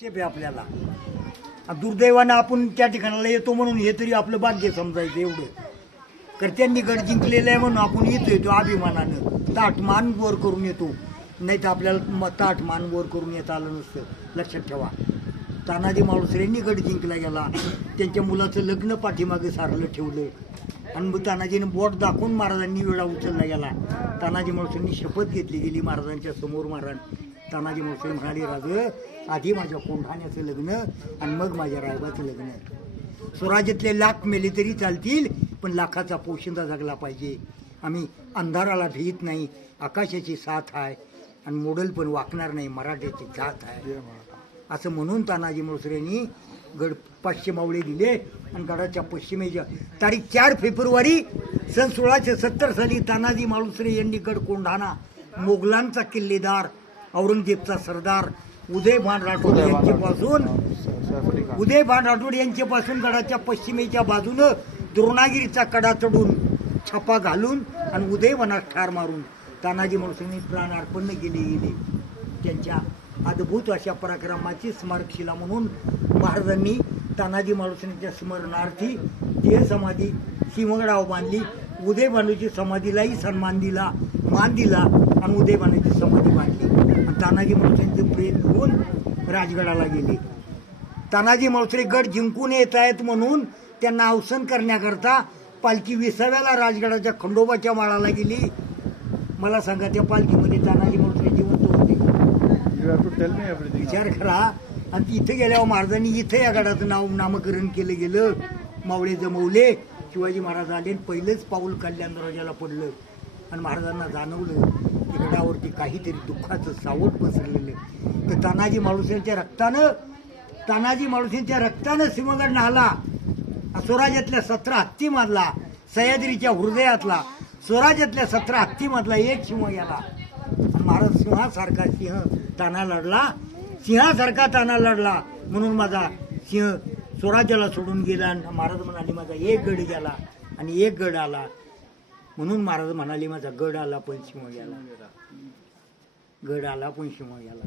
क्षेप आहे आपल्याला. दुर्दैवानं आपण त्या ठिकाणाला येतो म्हणून हे तरी आपलं भाग्य समजायचं एवढं. तर त्यांनी गड जिंकलेला आहे म्हणून आपण येतोय तो अभिमानानं ताठ मान वर करून येतो. नाही तर आपल्याला ताठ मान वर करून येता आलं नसतं. लक्षात ठेवा, तानाजी मालुसरेंनी गड जिंकला गेला. त्यांच्या मुलाचं लग्न पाठीमागे सारलं ठेवलं आणि मग तानाजीनं बोट दाखवून महाराजांनी वेळा उचलला गेला. तानाजी मालुसरेंनी शपथ घेतली गेली महाराजांच्या समोर. महाराज तानाजी मालुसरे म्हणाले, राजे आधी माझ्या कोंढाण्याचं लग्न आणि मग माझ्या रायबाचं लग्न. स्वराज्यातले लाख मेले तरी चालतील, पण लाखाचा पोशिंदा जगला पाहिजे. आम्ही अंधाराला भीत नाही, आकाशाची साथ आहे आणि मोडल पण वाकणार नाही, मराठ्याची जात आहे असं म्हणून तानाजी मालुसरेंनी गड 500 मावळे दिले आणि गडाच्या पश्चिमेच्या तारीख 4 फेब्रुवारी सन 1670 साली तानाजी मालुसरे यांनी गड कोंढाणा मोगलांचा किल्लेदार औरंगजेबचा सरदार उदयभान राठोड यांच्यापासून गडाच्या पश्चिमेच्या बाजूनं द्रोणागिरीचा कडा चढून छापा घालून आणि उदयवनात ठार मारून तानाजी मालुसरेंनी प्राणार्पण गेले. त्यांच्या अद्भुत अशा पराक्रमाची स्मारकशिला म्हणून महाराजांनी तानाजी मालुसरेंच्या स्मरणार्थी ते समाधी सिंहगडावर बांधली. उदयभानूची समाधीलाही सन्मान दिला, मान दिला आणि उदयभानूची समाधी बांधली. आणि तानाजी मालुसरेंचं प्रेम घेऊन राजगडाला गेले. तानाजी मालुसरे गड जिंकून येत आहेत म्हणून त्यांना अवसान करण्याकरता पालखी 20व्याला राजगडाच्या खंडोबाच्या माळाला गेली. मला सांगा, त्या पालखीमध्ये तानाजी मालुसरे जिवंत होते? विचार करा. आणि इथे गेल्यावर महाराजांनी इथे या गडाचं नामकरण केलं गेलं. मावळे जमवले, शिवाजी महाराज आले, पहिलेच पाऊल कल्याण दरवाजाला पडलं आणि महाराजांना जाणवलं की गडावरती काहीतरी दुःखाचं सावट पसरलेलं. तर तानाजी मालुसरेंच्या रक्तानं सिंहगड न्हाला. स्वराज्यातल्या 17 हत्तीमधला, सह्याद्रीच्या हृदयातला स्वराज्यातल्या 17 हत्तीमधला एक सिंह गेला. महाराज सिंहासारखा ताना लढला म्हणून माझा सिंह स्वराज्याला सोडून गेला. आणि महाराज म्हणाले, माझा एक गड गेला आणि एक गड आला. म्हणून महाराज म्हणाले, माझा गड आला पण सिंह गेला. गड आला पण सिंह गेला.